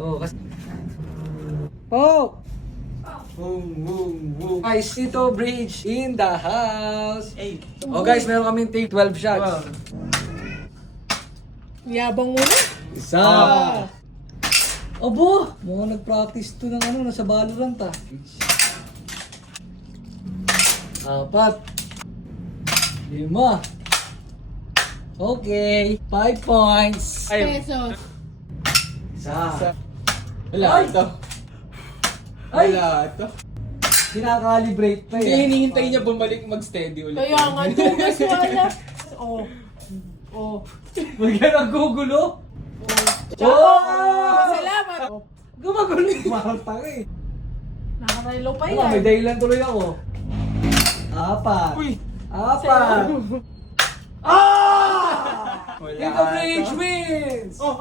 Oo, kasi... Oh! Boom, boom, boom. Guys, Tito Bridge in the house. Hey. Oh guys, meron kaming take 12 shots. Yabang mo na. Isa. Abo! Mukhang nag-practice to ng ano, nasa Valorant ah. 4. 5. Okay. 5 points. Pesos. Isa. Wala Ay! ito. Ay! Wala ito. Kinakalibrate pa Hindi, eh. hinihintay niya bumalik mag-steady ulit. Kaya nga, dugas wala. Oh. Oh. Huwag ka nagugulo. Oh! Salamat. Gumagulo yung marta eh. Nakarelo pa Wala, may yan. dahilan tuloy ako. 4. Uy! 4. Ah! Wala Tito Bridge ito. wins! Oh,